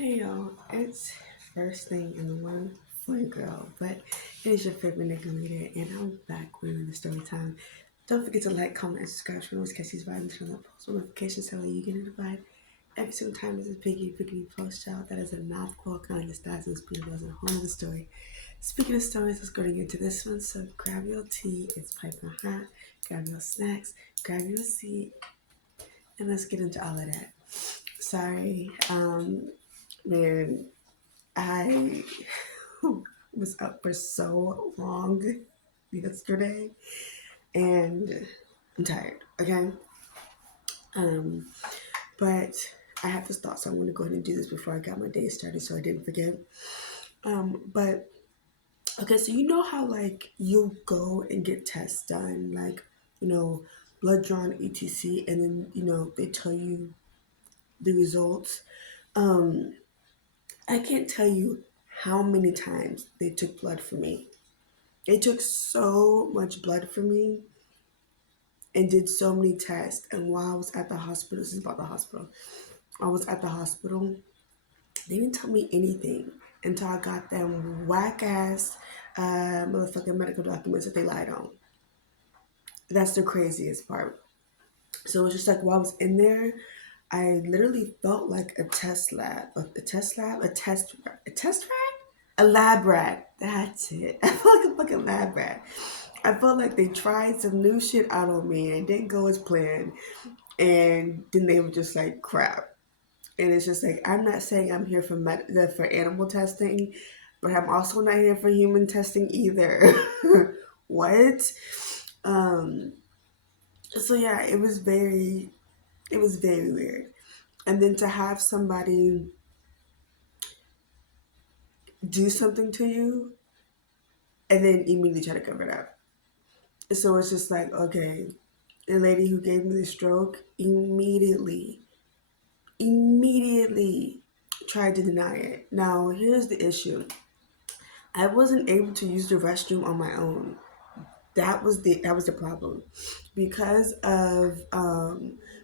Hey y'all, it's first thing in the morning for your girl, but it is your favorite nigga leader, and I'm back with the story time. Don't forget to like, comment, and subscribe for always catch these vibes and turn on post notifications so that you get notified every single time there's a piggy post out. That is a mouthful kind of styles and speed was a whole other story. Speaking of stories, let's go into this one. So grab your tea, it's piping hot, grab your snacks, grab your seat, and let's get into all of that. Sorry, man, I was up for so long yesterday and I'm tired, okay? Um, but I have this thought, so I'm gonna go ahead and do this before I got my day started so I didn't forget. But okay, so you know how like you go and get tests done, like, you know, blood drawn, etc., and then, they tell you the results. Um, I can't tell you how many times they took blood from me. They took so much blood from me and did so many tests. And while I was at the hospital, this is about the hospital. I was at the hospital. They didn't tell me anything until I got them whack ass motherfucking medical documents that they lied on. That's the craziest part. So it's just like while I was in there, I literally felt like a test lab, a test rat, a lab rat. That's it. I felt like a fucking lab rat. I felt like they tried some new shit out on me and it didn't go as planned, and then they were just like crap. And it's just like I'm not saying I'm here for for animal testing, but I'm also not here for human testing either. What? Um. So yeah, it was very weird. And then to have somebody do something to you and then immediately try to cover it up. So it's just like, okay, the lady who gave me the stroke immediately tried to deny it. Now, here's the issue. I wasn't able to use the restroom on my own. That was the problem, because of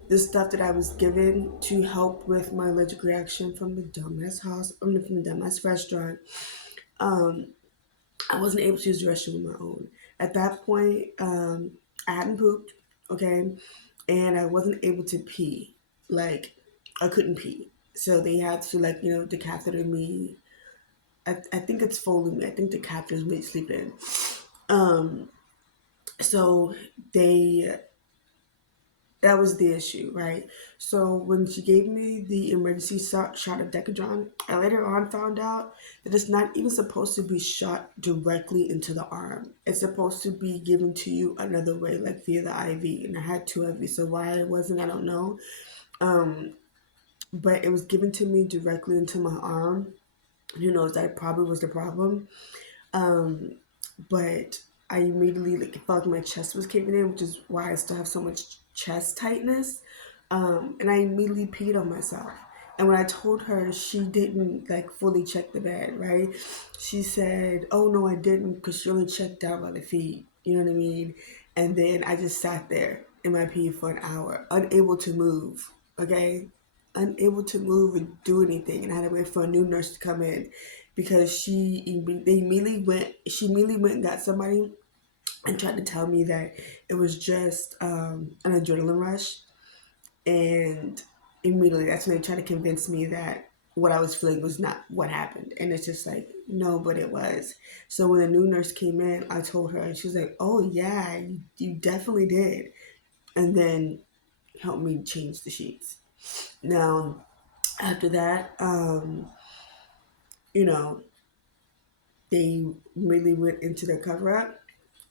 the stuff that I was given to help with my allergic reaction from the dumbass house, from the dumbass restaurant. Um, I wasn't able to use the restroom on my own. At that point, I hadn't pooped, okay, and I wasn't able to pee. Like, I couldn't pee. So they had to, like, decatheter me. I think it's folding me. I think the catheter is made sleep in. Um, so they that was the issue, right? So when she gave me the emergency shot of Decadron, I later on found out that it's not even supposed to be shot directly into the arm. It's supposed to be given to you another way, like via the IV. And I had two of these, so why it wasn't, I don't know. Um, but it was given to me directly into my arm. Who knows? That probably was the problem. Um, but I immediately felt like my chest was caving in, which is why I still have so much chest tightness. And I immediately peed on myself. And when I told her, she didn't like fully check the bed, right? She said, "Oh no, I didn't," because she only checked out by the feet. You know what I mean? And then I just sat there in my pee for an hour, unable to move. Okay, unable to move and do anything, and I had to wait for a new nurse to come in because she immediately went and got somebody and tried to tell me that it was just an adrenaline rush, and immediately that's when they tried to convince me that what I was feeling was not what happened, and it's just like, no, but it was. So when the new nurse came in, I told her, and she was like, "Oh yeah, you definitely did," and then helped me change the sheets. Now after that, you know, they really went into the cover up,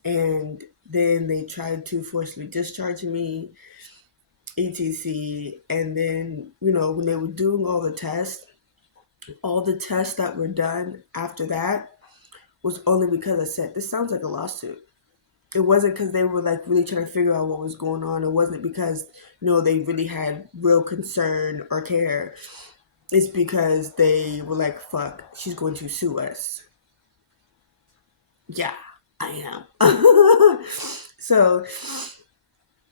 and then they tried to forcibly discharge me, etc. And then, when they were doing all the tests that were done after that was only because I said, this sounds like a lawsuit. It wasn't because they were like really trying to figure out what was going on. It wasn't because, they really had real concern or care. It's because they were like, fuck, she's going to sue us. Yeah, I am. So,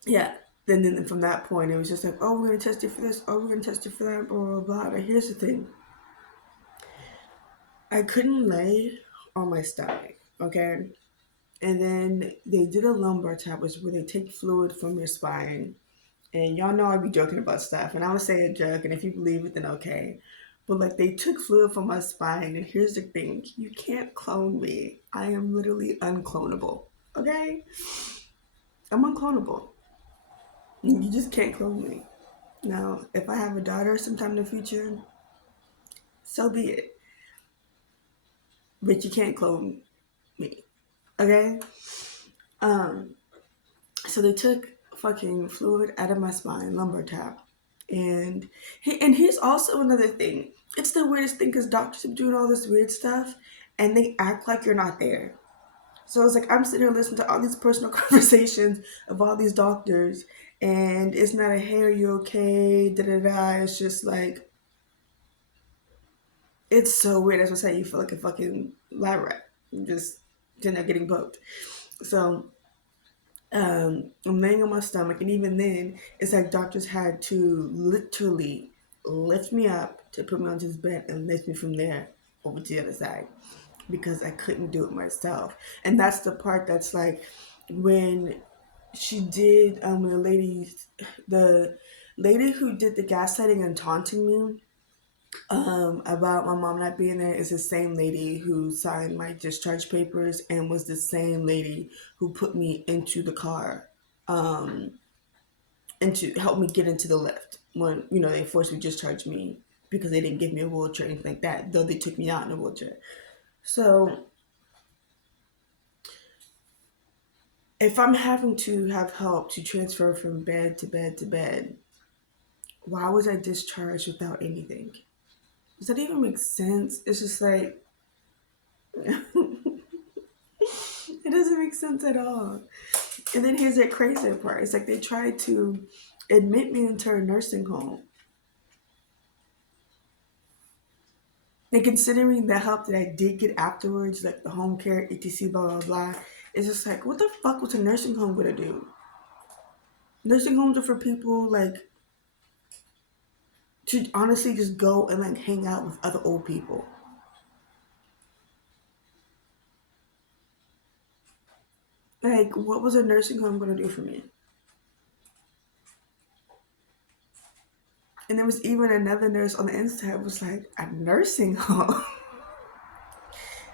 yeah. Then from that point, it was just like, oh, we're going to test you for this. Oh, we're going to test you for that, blah, blah, blah. But here's the thing. I couldn't lay on my stomach, okay? And then they did a lumbar tap, which is where they take fluid from your spine. And y'all know I be joking about stuff, and I would say a joke, and if you believe it, then okay. But like they took fluid from my spine, and here's the thing: you can't clone me. I am literally unclonable. Okay, I'm unclonable. You just can't clone me. Now, if I have a daughter sometime in the future, so be it. But you can't clone me. Okay. Um. So they took fucking fluid out of my spine, lumbar tap, and here's also another thing. It's the weirdest thing because doctors are doing all this weird stuff, and they act like you're not there. So it's like I'm sitting here listening to all these personal conversations of all these doctors, and it's not a hey, are you okay? Da da da. It's just like it's so weird. That's what I say. You feel like a fucking lab rat, just getting poked. So I'm laying on my stomach, and even then, it's like doctors had to literally lift me up to put me onto this bed and lift me from there over to the other side because I couldn't do it myself. And that's the part that's like when she did when the lady who did the gaslighting and taunting me about my mom not being there is the same lady who signed my discharge papers and was the same lady who put me into the car um, and to help me get into the lift when they forced me to discharge me because they didn't give me a wheelchair or anything like that, though they took me out in a wheelchair. So if I'm having to have help to transfer from bed to bed to bed, why was I discharged without anything? Does that even make sense? It's just like it doesn't make sense at all. And then here's the crazy part. It's like they tried to admit me into a nursing home. And considering the help that I did get afterwards, like the home care, etc., blah, blah, blah, it's just like, what the fuck was a nursing home gonna do? Nursing homes are for people, like, to honestly just go and, like, hang out with other old people. Like, what was a nursing home gonna do for me? And there was even another nurse on the inside was like, a nursing home?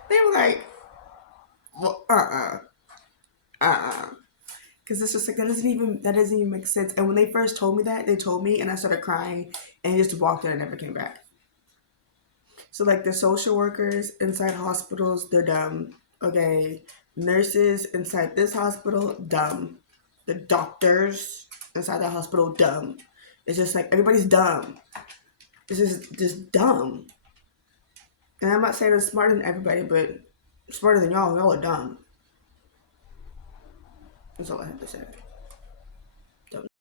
They were like, well, uh-uh. Because it's just like that doesn't even make sense. And when they first told me that, they told me and I started crying and just walked in and never came back. So like the social workers inside hospitals, they're dumb. Okay. Nurses inside this hospital, dumb. The doctors inside the hospital, dumb. It's just like everybody's dumb. It's just dumb. And I'm not saying I'm smarter than everybody, but smarter than y'all. Y'all are dumb. That's all I have to say. Dumb.